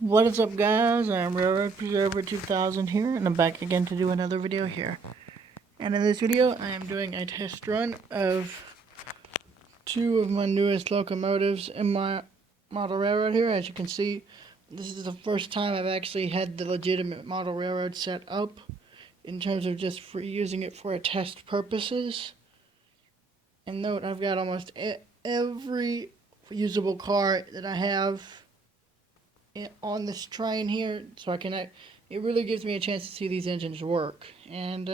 What is up, guys? I'm Railroad Preserver 2000 here, and I'm back again to do another video here. And in this video, I am doing a test run of two of my newest locomotives in my model railroad here. As you can see, this is the first time I've actually had the legitimate model railroad set up in terms of just for using it for test purposes. And note, I've got almost every usable car that I have on this train here, so it really gives me a chance to see these engines work, and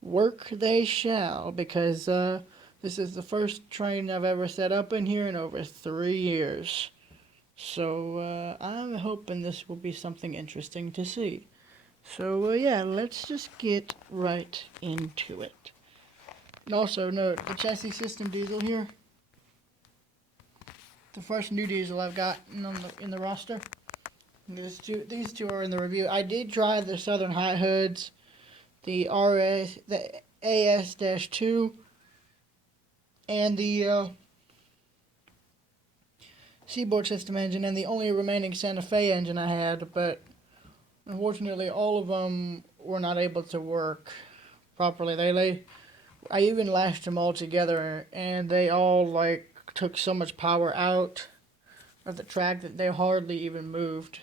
work they shall, because this is the first train I've ever set up in here in over 3 years. So I'm hoping this will be something interesting to see. So yeah, let's just get right into it. And also note, the chassis system diesel here, the first new diesel I've got in the roster. These two are in the review. I did try the Southern High Hoods, the AS-2, and the Seaboard System engine, and the only remaining Santa Fe engine I had, but unfortunately all of them were not able to work properly. I even lashed them all together, and they all took so much power out of the track that they hardly even moved.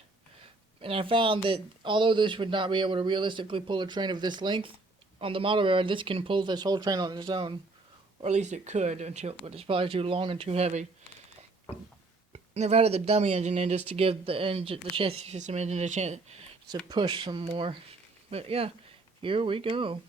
And I found that although this would not be able to realistically pull a train of this length on the model railroad, this can pull this whole train on its own. Or at least it could, but it's probably too long and too heavy. And I've added the dummy engine in just to give the chassis system engine a chance to push some more. But yeah, here we go.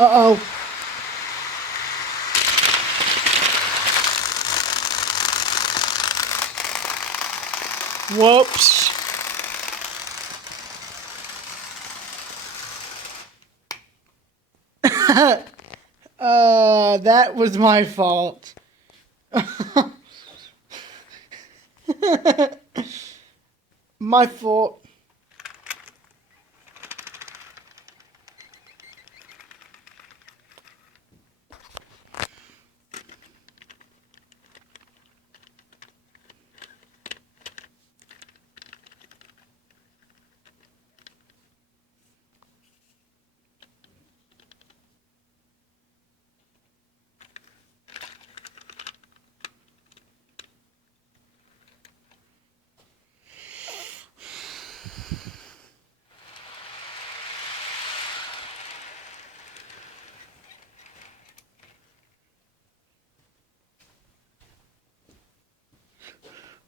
Uh-oh. Whoops. That was my fault. My fault.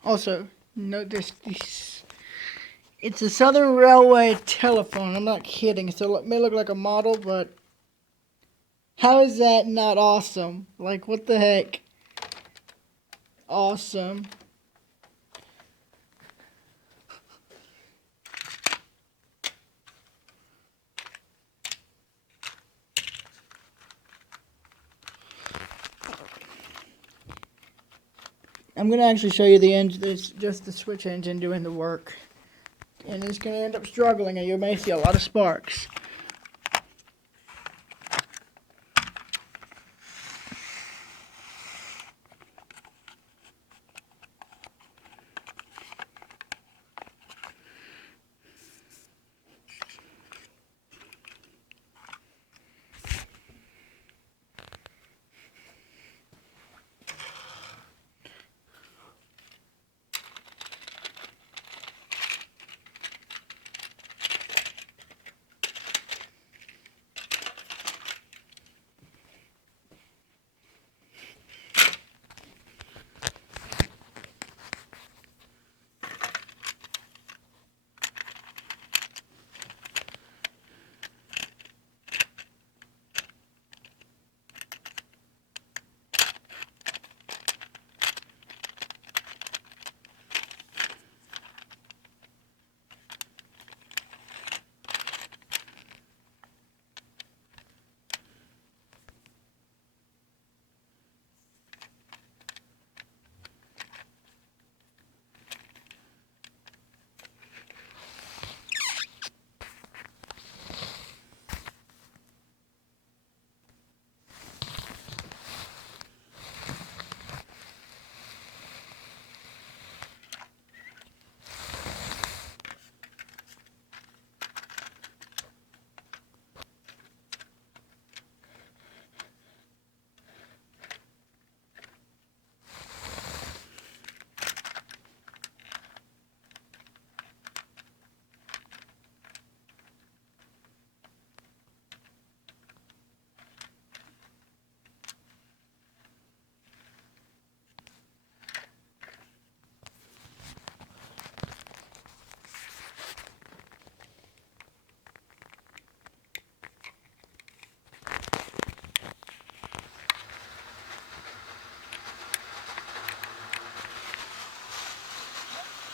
Also, note this. It's a Southern Railway telephone. I'm not kidding. So it may look like a model, but how is that not awesome? Like, what the heck? Awesome. I'm going to actually show you the engine. It's just the switch engine doing the work. And it's going to end up struggling, and you may see a lot of sparks.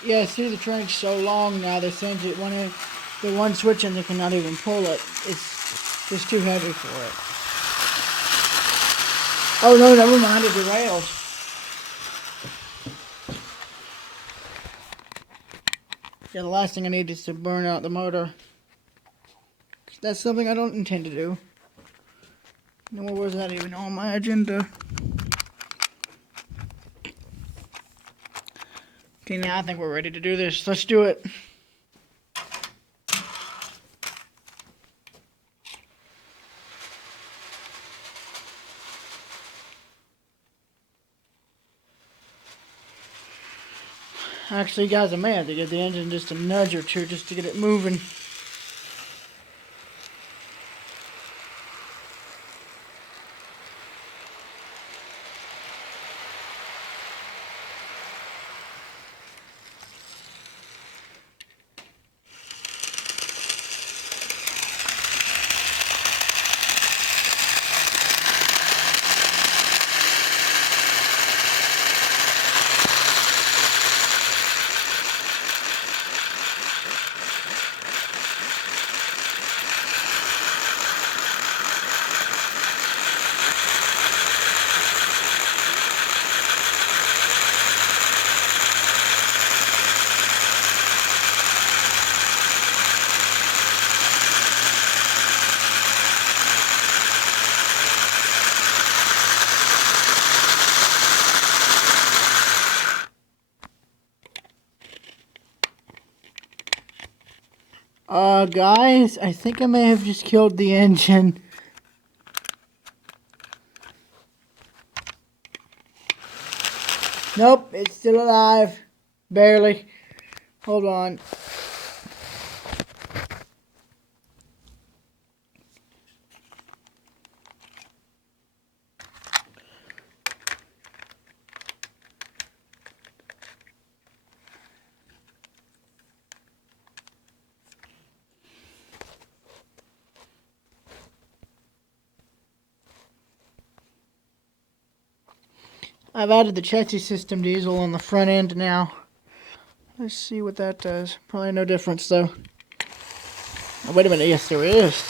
Yeah, see, the train's so long now, they sent it the one switch and they cannot even pull it. It's just too heavy for it. Oh no, never mind, it derailed. Yeah, the last thing I need is to burn out the motor. That's something I don't intend to do. Nor was that even on my agenda. Okay, now I think we're ready to do this. Let's do it. Actually, guys, I may have to get the engine just a nudge or two just to get it moving. Guys, I think I may have just killed the engine. Nope, it's still alive. Barely. Hold on. I've added the chassis system diesel on the front end now. Let's see what that does. Probably no difference though. Oh, wait a minute, yes there is.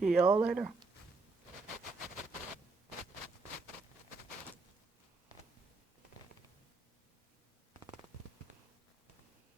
See y'all later.